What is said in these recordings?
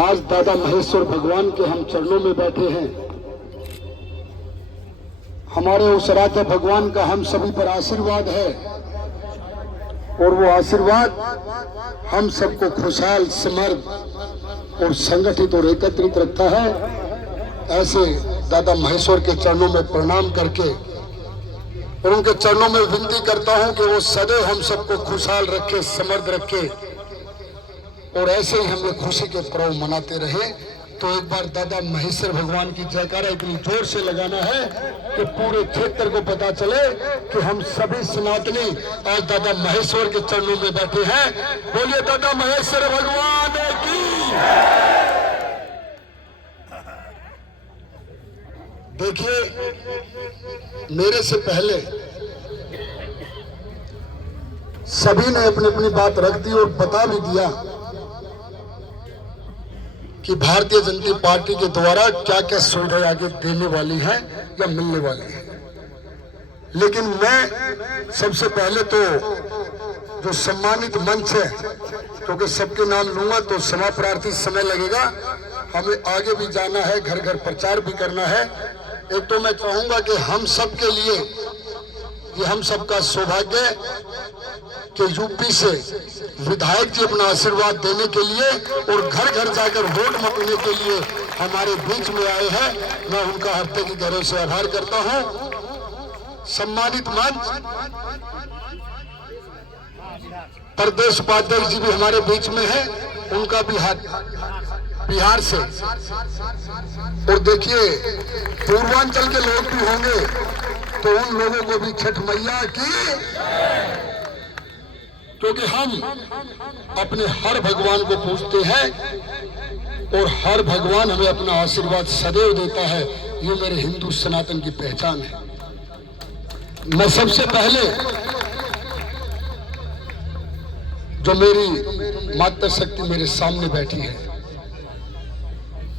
आज दादा महेश्वर भगवान के हम चरणों में बैठे हैं। हमारे उस आराध्य भगवान का हम सभी पर आशीर्वाद है और वो आशीर्वाद हम सबको खुशहाल, समृद्ध और संगठित और एकत्रित रखता है। ऐसे दादा महेश्वर के चरणों में प्रणाम करके और उनके चरणों में विनती करता हूं कि वो सदैव हम सबको खुशहाल रखे, समृद्ध रखे और ऐसे ही हम लोग खुशी के पर्व मनाते रहे। तो एक बार दादा महेश्वर भगवान की जयकारा इतनी जोर से लगाना है कि पूरे क्षेत्र को पता चले कि हम सभी सनातनी आज दादा महेश्वर के चरणों में बैठे हैं। बोलिए दादा महेश्वर भगवान की। देखिए, मेरे से पहले सभी ने अपनी अपनी बात रख दी और बता भी दिया कि भारतीय जनता पार्टी के द्वारा क्या क्या सुविधाएं आगे देने वाली है या मिलने वाली है। लेकिन मैं सबसे पहले तो जो सम्मानित मंच है, क्योंकि सबके नाम लूंगा तो क्षमा प्रार्थी समय लगेगा, हमें आगे भी जाना है, घर घर प्रचार भी करना है। एक तो मैं चाहूंगा कि हम सब के लिए ये हम सबका सौभाग्य कि यूपी से विधायक जी अपना आशीर्वाद देने के लिए और घर घर जाकर वोट मांगने के लिए हमारे बीच में आए हैं। मैं उनका हृदय की गहराई से आभार करता हूं। सम्मानित मंच, प्रदेश उपाध्यक्ष जी भी हमारे बीच में है, उनका भी हाथ बिहार से। और देखिए, पूर्वांचल के लोग भी होंगे तो उन लोगों को भी छठ मैया की, क्योंकि हम अपने हर भगवान को पूजते हैं और हर भगवान हमें अपना आशीर्वाद सदैव देता है। ये मेरे हिंदू सनातन की पहचान है। मैं सबसे पहले जो मेरी मातृशक्ति मेरे सामने बैठी है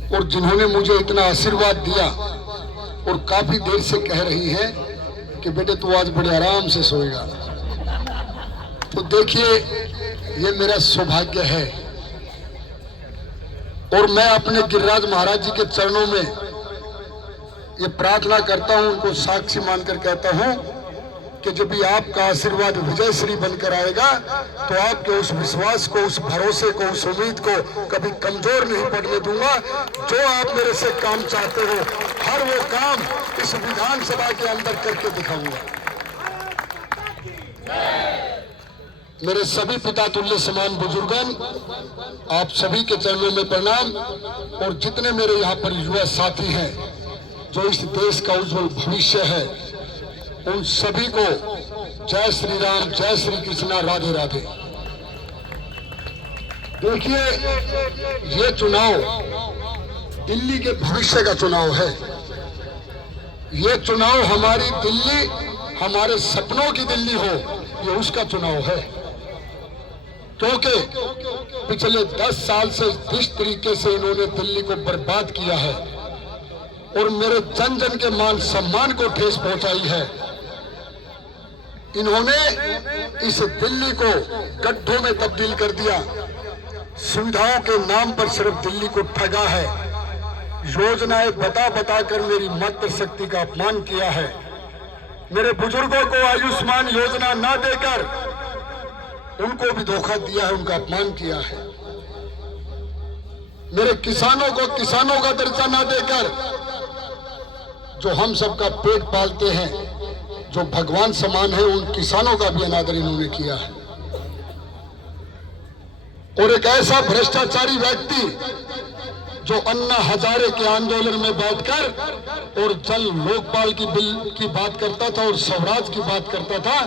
और जिन्होंने मुझे इतना आशीर्वाद दिया और काफी देर से कह रही है कि बेटे तू आज बड़े आराम से सोएगा, तो देखिए ये मेरा सौभाग्य है। और मैं अपने गिरिराज महाराज जी के चरणों में ये प्रार्थना करता हूं, उनको साक्षी मानकर कहता हूं कि जब भी आपका आशीर्वाद विजय श्री बनकर आएगा तो आपके उस विश्वास को, उस भरोसे को, उस उम्मीद को कभी कमजोर नहीं पड़ने दूंगा। जो आप मेरे से काम चाहते हो हर वो काम इस विधानसभा के अंदर करके दिखाऊंगा। मेरे सभी पिता तुल्य समान बुजुर्गन, आप सभी के चरणों में प्रणाम। और जितने मेरे यहाँ पर युवा साथी हैं जो इस देश का उज्जवल भविष्य है, उन सभी को जय श्री राम, जय श्री कृष्णा, राधे राधे। देखिए, ये चुनाव दिल्ली के भविष्य का चुनाव है। ये चुनाव हमारी दिल्ली, हमारे सपनों की दिल्ली हो, ये उसका चुनाव है। क्योंकि पिछले 10 साल से जिस तरीके से इन्होंने दिल्ली को बर्बाद किया है और मेरे जन जन के मान सम्मान को ठेस पहुंचाई है, इन्होंने इस दिल्ली को गड्ढों में तब्दील कर दिया। सुविधाओं के नाम पर सिर्फ दिल्ली को ठगा है। योजनाएं बता बता कर मेरी मातृशक्ति का अपमान किया है। मेरे बुजुर्गों को आयुष्मान योजना ना देकर उनको भी धोखा दिया है, उनका अपमान किया है। मेरे किसानों को किसानों का दर्जा ना देकर जो हम सबका पेट पालते हैं, जो भगवान समान है, उन किसानों का भी अनादर इन्होंने किया है। और एक ऐसा भ्रष्टाचारी व्यक्ति जो अन्ना हजारे के आंदोलन में बैठकर और जल लोकपाल की बिल की बात करता था और स्वराज की बात करता था,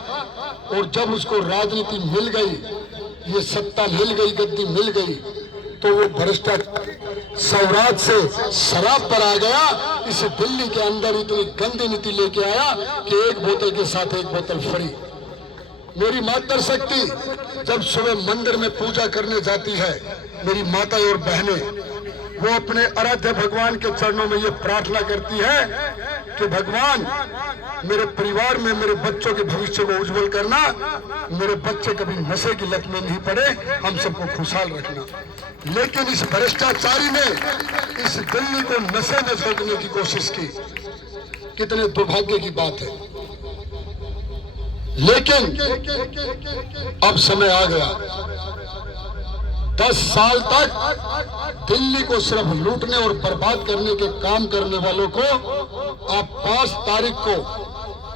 और जब उसको राजनीति मिल गई, ये सत्ता मिल गई, गद्दी मिल गई, तो वो भ्रष्टाचार स्वराज से शराब पर आ गया। इस दिल्ली के अंदर इतनी गंदी नीति लेके आया कि एक बोतल के साथ एक बोतल फ्री। मेरी मातृशक्ति जब सुबह मंदिर में पूजा करने जाती है, मेरी माता और बहनें, वो अपने आराध्य भगवान के चरणों में ये प्रार्थना करती है कि भगवान मेरे परिवार में मेरे बच्चों के भविष्य को उज्जवल करना, मेरे बच्चे कभी नशे की लत में नहीं पड़े, हम सबको खुशहाल रखना। लेकिन इस भ्रष्टाचारी ने इस दिल्ली को नशे में झोंकने की कोशिश की। कितने दुर्भाग्य की बात है। लेकिन अब समय आ गया। 10 साल तक दिल्ली को सिर्फ लूटने और बर्बाद करने के काम करने वालों को आप 5 तारीख को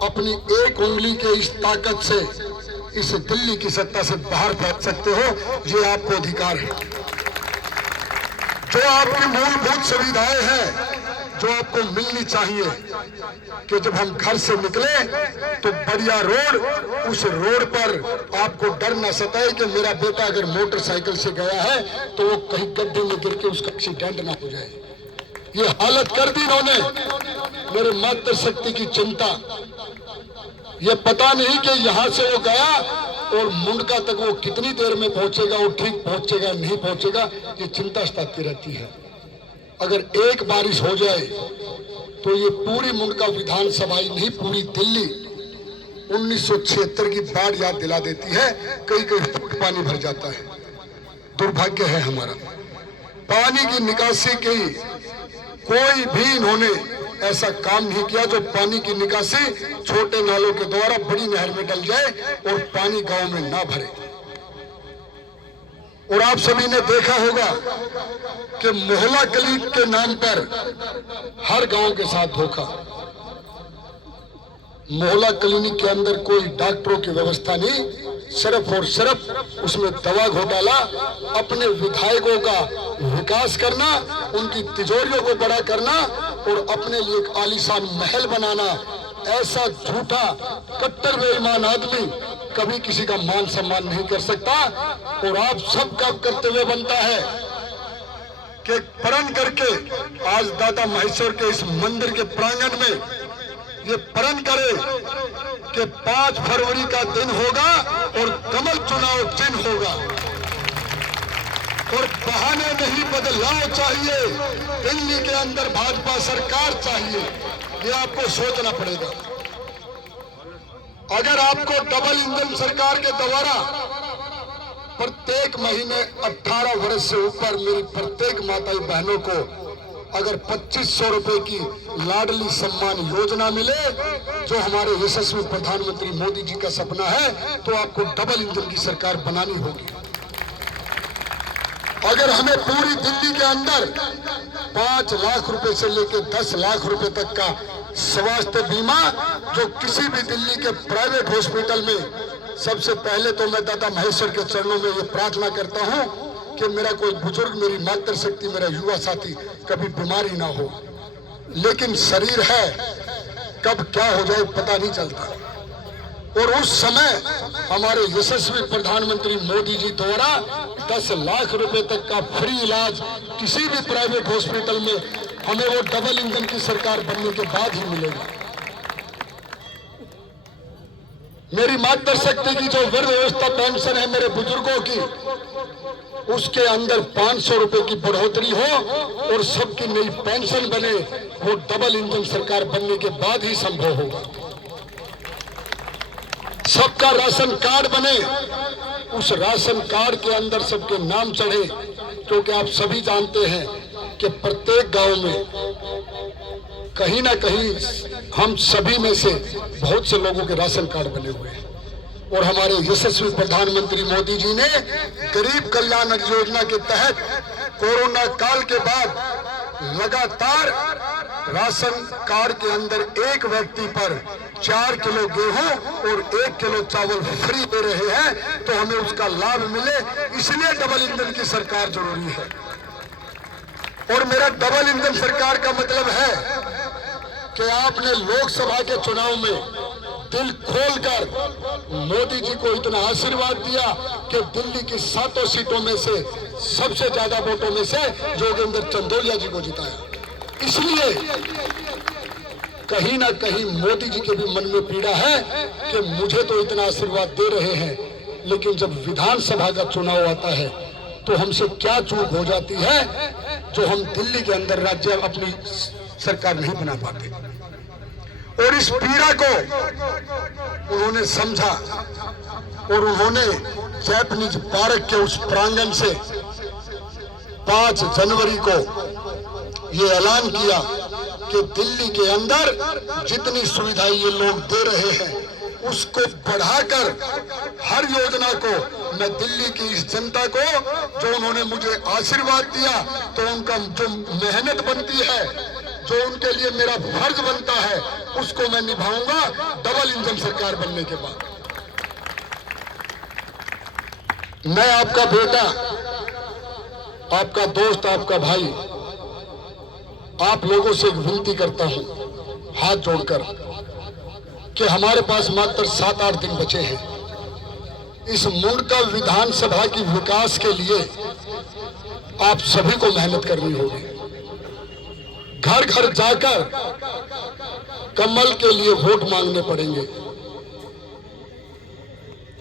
अपनी एक उंगली के इस ताकत से इस दिल्ली की सत्ता से बाहर फेंक सकते हो। ये आपको अधिकार है। जो आपकी मूलभूत सुविधाएं हैं जो आपको मिलनी चाहिए कि जब हम घर से निकले तो बढ़िया रोड, उस रोड पर आपको डर न सताए कि मेरा बेटा अगर मोटरसाइकिल से गया है तो वो कहीं गड्ढे में गिर के उसका एक्सीडेंट ना हो जाए। ये हालत कर दी इन्होंने। मेरे मातृशक्ति की चिंता, ये पता नहीं कि यहां से वो गया और मुंडका तक वो कितनी देर में पहुंचेगा, वो ठीक पहुंचेगा नहीं पहुंचेगा, ये चिंता सताती रहती है। अगर एक बारिश हो जाए तो ये पूरी मुंडका विधानसभा ही नहीं, पूरी दिल्ली 1976 की बाढ़ याद दिला देती है। कई कई फुट पानी भर जाता है। दुर्भाग्य है हमारा। पानी की निकासी की कोई भी इन्होंने ऐसा काम नहीं किया जो पानी की निकासी छोटे नालों के द्वारा बड़ी नहर में डल जाए और पानी गांव में ना भरे। और आप सभी ने देखा होगा कि मोहल्ला क्लिनिक के नाम पर हर गांव के साथ धोखा। मोहल्ला क्लिनिक के अंदर कोई डॉक्टरों की व्यवस्था नहीं, सिर्फ और सिर्फ उसमें दवा घोटाला, अपने विधायकों का विकास करना, उनकी तिजोरियों को बड़ा करना और अपने लिए एक आलीशान महल बनाना। ऐसा झूठा कट्टर बेईमान आदमी कभी किसी का मान सम्मान नहीं कर सकता। और आप सबका कर्तव्य बनता है कि प्रण करके आज दादा महेश्वर के इस मंदिर के प्रांगण में ये प्रण करे कि 5 फरवरी का दिन होगा और कमल चुनाव चिन्ह होगा। और बहाने नहीं, बदलाव चाहिए। दिल्ली के अंदर भाजपा सरकार चाहिए। ये आपको सोचना पड़ेगा। अगर आपको डबल इंजन सरकार के द्वारा प्रत्येक महीने 18 वर्ष से ऊपर मेरी प्रत्येक माताएं बहनों को अगर 2500 रुपए की लाडली सम्मान योजना मिले, जो हमारे यशस्वी प्रधानमंत्री मोदी जी का सपना है, तो आपको डबल इंजन की सरकार बनानी होगी। अगर हमें पूरी दिल्ली के अंदर 5 लाख रुपए से लेकर 10 लाख रुपए तक का स्वास्थ्य बीमा, जो किसी भी दिल्ली के प्राइवेट हॉस्पिटल में, सबसे पहले तो मैं दादा महेश्वर के चरणों में ये प्रार्थना करता हूं कि मेरा कोई बुजुर्ग, मेरी मातृशक्ति, मेरा युवा साथी कभी बीमारी ना हो। लेकिन शरीर है, कब क्या हो जाए पता नहीं चलता। और उस समय हमारे यशस्वी प्रधानमंत्री मोदी जी द्वारा 10 लाख रुपए तक का फ्री इलाज किसी भी प्राइवेट हॉस्पिटल में हमें वो डबल इंजन की सरकार बनने के बाद ही मिलेगा। मेरी मातृशक्ति की जो वृद्ध अवस्था पेंशन है मेरे बुजुर्गों की, उसके अंदर 500 रुपए की बढ़ोतरी हो और सबकी नई पेंशन बने, वो डबल इंजन सरकार बनने के बाद ही संभव होगा। सबका राशन कार्ड बने, उस राशन कार्ड के अंदर सबके नाम चढ़े, क्योंकि आप सभी जानते हैं कि प्रत्येक गांव में कहीं ना कहीं हम सभी में से बहुत से लोगों के राशन कार्ड बने हुए हैं। और हमारे यशस्वी प्रधानमंत्री मोदी जी ने गरीब कल्याण योजना के तहत कोरोना काल के बाद लगातार राशन कार्ड के अंदर एक व्यक्ति पर 4 किलो गेहूं और 1 किलो चावल फ्री दे रहे हैं। तो हमें उसका लाभ मिले, इसलिए डबल इंजन की सरकार जरूरी है। और मेरा डबल इंजन सरकार का मतलब है कि आपने लोकसभा के चुनाव में दिल खोलकर मोदी जी को इतना आशीर्वाद दिया कि दिल्ली की 7 सीटों में से सबसे ज्यादा वोटों में से जोगेंद्र चंदोलिया जी को जिताया। इसलिए कहीं ना कहीं मोदी जी के भी मन में पीड़ा है कि मुझे तो इतना आशीर्वाद दे रहे हैं, लेकिन जब विधानसभा का चुनाव आता है तो हमसे क्या चूक हो जाती है जो हम दिल्ली के अंदर राज्य अपनी सरकार नहीं बना पाते। और इस पीड़ा को उन्होंने समझा और उन्होंने जैपनीज पार्क के उस प्रांगण से 5 जनवरी को ये ऐलान किया कि दिल्ली के अंदर जितनी सुविधाएं ये लोग दे रहे हैं उसको बढ़ाकर हर योजना को मैं दिल्ली की इस जनता को, जो उन्होंने मुझे आशीर्वाद दिया, तो उनका जो मेहनत बनती है, जो उनके लिए मेरा फर्ज बनता है, उसको मैं निभाऊंगा डबल इंजन सरकार बनने के बाद। मैं आपका बेटा, आपका दोस्त, आपका भाई, आप लोगों से एक विनती करता हूं हाथ जोड़कर कि हमारे पास मात्र 7-8 दिन बचे हैं। इस मुंडका विधानसभा की विकास के लिए आप सभी को मेहनत करनी होगी। घर घर जाकर कमल के लिए वोट मांगने पड़ेंगे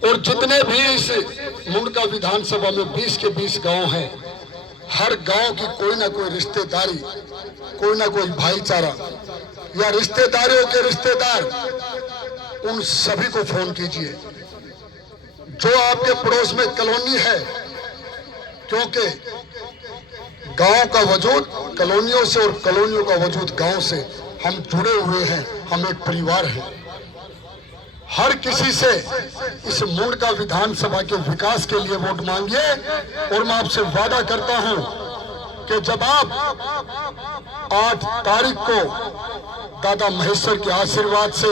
और जितने भी इस मुंडका विधानसभा में 20 के 20 गांव हैं, हर गांव की कोई ना कोई रिश्तेदारी, कोई ना कोई भाईचारा या रिश्तेदारियों के रिश्तेदार, उन सभी को फोन कीजिए। जो आपके पड़ोस में कॉलोनी है, क्योंकि गांव का वजूद कॉलोनियों से और कॉलोनियों का वजूद गांव से, हम जुड़े हुए हैं, हम एक परिवार हैं। हर किसी से इस मुंडका विधानसभा के विकास के लिए वोट मांगिए और मैं आपसे वादा करता हूं कि जब आप 8 तारीख को दादा महेश्वर के आशीर्वाद से,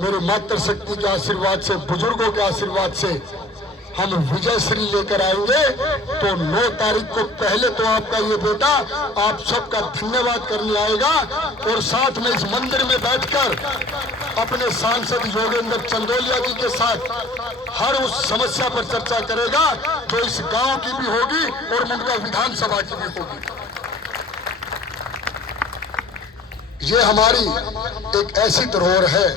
मेरी मातृशक्ति के आशीर्वाद से, बुजुर्गों के आशीर्वाद से हम विजय श्री लेकर आएंगे, तो 9 तारीख को पहले तो आपका ये बेटा आप सबका धन्यवाद करने आएगा और साथ में इस मंदिर में बैठकर अपने सांसद योगेंद्र चंदोलिया जी के साथ हर उस समस्या पर चर्चा करेगा जो इस गांव की भी होगी और मुंडका विधानसभा की भी होगी। ये हमारी एक ऐसी धरोहर है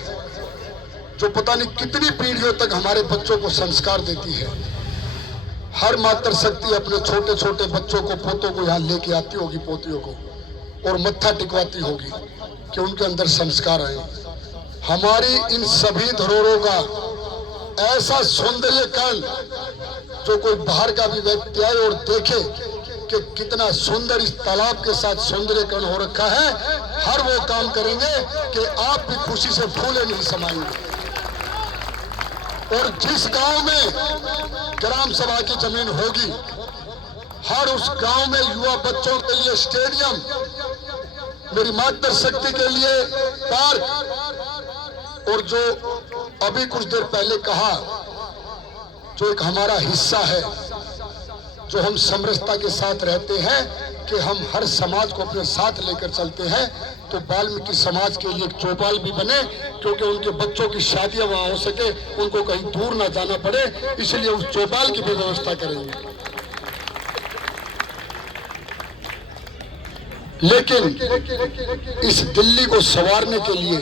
जो पता नहीं कितनी पीढ़ियों तक हमारे बच्चों को संस्कार देती है। हर मातृशक्ति अपने छोटे छोटे बच्चों को, पोतों को यहाँ लेके आती होगी, पोतियों को, और मत्था टिकवाती होगी कि उनके अंदर संस्कार आए। हमारी इन सभी धरोहरों का ऐसा सौंदर्य कण जो कोई बाहर का भी व्यक्ति आए और देखे कि कितना सुंदर इस तालाब के साथ सौंदर्यकरण हो रखा है, हर वो काम करेंगे कि आप भी खुशी से फूले नहीं समाएंगे। और जिस गांव में ग्राम सभा की जमीन होगी, हर उस गांव में युवा बच्चों के लिए स्टेडियम, मेरी मातृशक्ति के लिए पार्क, और जो अभी कुछ देर पहले कहा, जो एक हमारा हिस्सा है, जो हम समरसता के साथ रहते हैं कि हम हर समाज को अपने साथ लेकर चलते हैं, तो वाल्मीकि समाज के लिए एक चौपाल भी बने, क्योंकि उनके बच्चों की शादियां वहां हो सके, उनको कहीं दूर ना जाना पड़े, इसलिए उस चौपाल की भी व्यवस्था करेंगे। लेकिन इस दिल्ली को संवारने के लिए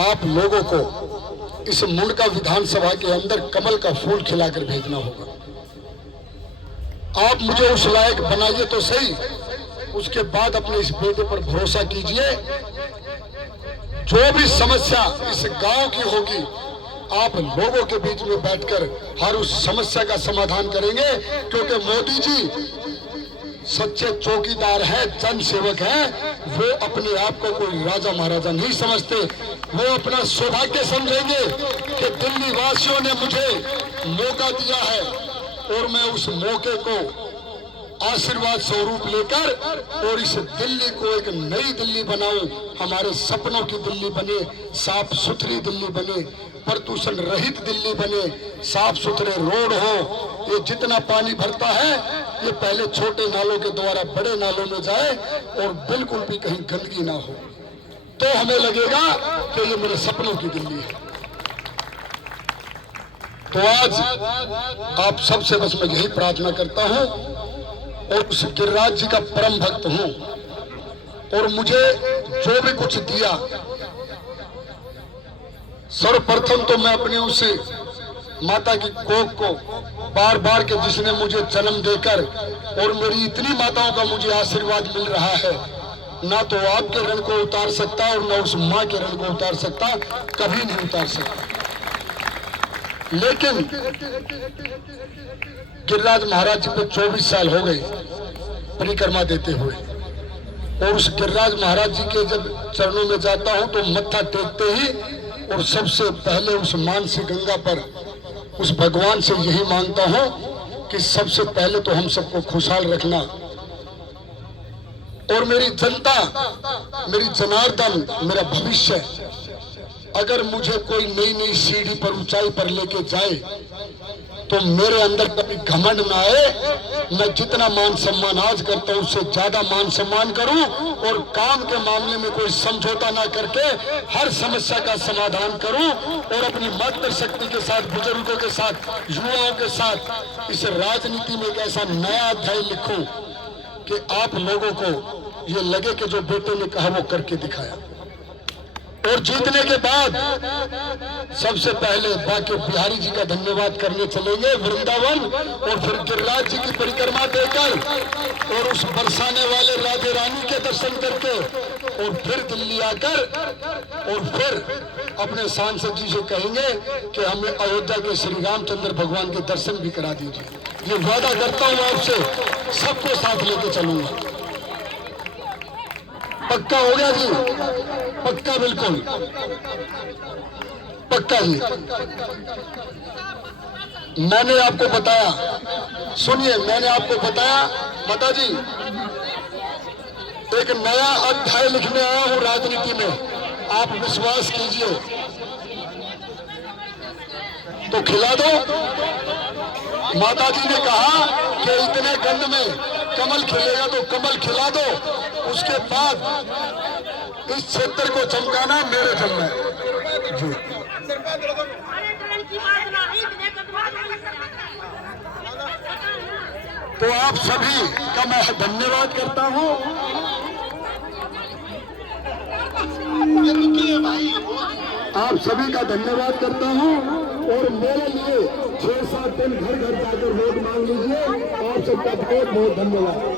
आप लोगों को इस मुंडका विधानसभा के अंदर कमल का फूल खिलाकर भेजना होगा। आप मुझे उस लायक बनाइए तो सही, उसके बाद अपने इस बेटे पर भरोसा कीजिए। जो भी समस्या इस गांव की होगी, आप लोगों के बीच में बैठकर हर उस समस्या का समाधान करेंगे, क्योंकि मोदी जी सच्चे चौकीदार है, जन सेवक है। वो अपने आप को कोई राजा महाराजा नहीं समझते, वो अपना सौभाग्य समझेंगे कि दिल्ली वासियों ने मुझे मौका दिया है और मैं उस मौके को आशीर्वाद स्वरूप लेकर और इस दिल्ली को एक नई दिल्ली बनाऊं, हमारे सपनों की दिल्ली बने, साफ सुथरी दिल्ली बने, प्रदूषण रहित दिल्ली बने, साफ सुथरे रोड हो। ये जितना पानी भरता है ये पहले छोटे नालों के द्वारा बड़े नालों में जाए और बिल्कुल भी कहीं गंदगी ना हो, तो हमें लगेगा कि ये मेरे सपनों की दिल्ली है। तो आज आप सबसे बस मैं यही प्रार्थना करता हूं और उस गिरिराज जी का परम भक्त हूं, और मुझे जो भी कुछ दिया, सर्वप्रथम तो मैं अपनी उस माता की कोख को बार बार के, जिसने मुझे जन्म देकर और मेरी इतनी माताओं का मुझे आशीर्वाद मिल रहा है, ना तो आपके ऋण को उतार सकता और ना उस माँ के ऋण को उतार सकता, कभी नहीं उतार सकता। लेकिन गिरिराज महाराज जी पे 24 साल हो गए परिक्रमा देते हुए, और उस गिरिराज महाराज जी के जब चरणों में जाता हूं तो मत्था टेकते ही और सबसे पहले उस मानसी गंगा पर उस भगवान से यही मांगता हूं कि सबसे पहले तो हम सबको खुशहाल रखना, और मेरी जनता, मेरी जनार्दन, मेरा भविष्य, अगर मुझे कोई नई नई सीढ़ी पर, ऊंचाई पर लेके जाए तो मेरे अंदर कभी घमंड ना आए। मैं जितना मान सम्मान आज करता हूं उससे ज्यादा मान सम्मान करूं, और काम के मामले में कोई समझौता ना करके हर समस्या का समाधान करूं, और अपनी मातृ शक्ति के साथ, बुजुर्गों के साथ, युवाओं के साथ इस राजनीति में एक ऐसा नया अध्याय लिखूं कि आप लोगों को ये लगे कि जो बेटे ने कहा वो करके दिखाया। और जीतने के बाद सबसे पहले बाके बिहारी जी का धन्यवाद करने चलेंगे वृंदावन, और फिर गिरिराज जी की परिक्रमा देकर और उस बरसाने वाले राधे रानी के दर्शन करके, और फिर दिल्ली आकर और फिर अपने सांसद जी से कहेंगे कि हमें अयोध्या के श्री रामचंद्र भगवान के दर्शन भी करा दीजिए। ये वादा करता हूं आपसे, सबको साथ लेके चलूंगा। पक्का हो गया जी? पक्का, बिल्कुल पक्का जी। मैंने आपको बताया, सुनिए, मैंने आपको बताया माता जी, एक नया अध्याय लिखने आया हूं राजनीति में, आप विश्वास कीजिए तो खिला दो। माता जी ने कहा कि इतने गंध में कमल खिलेगा तो कमल खिला दो, उसके बाद इस क्षेत्र को चमकाना मेरे जिम्मे है जी। तो आप सभी का मैं धन्यवाद करता हूं। आप सभी का धन्यवाद करता हूं, और मेरे लिए 6-7 दिन घर घर जाकर वोट मांग लीजिए। आप सबका बहुत बहुत धन्यवाद।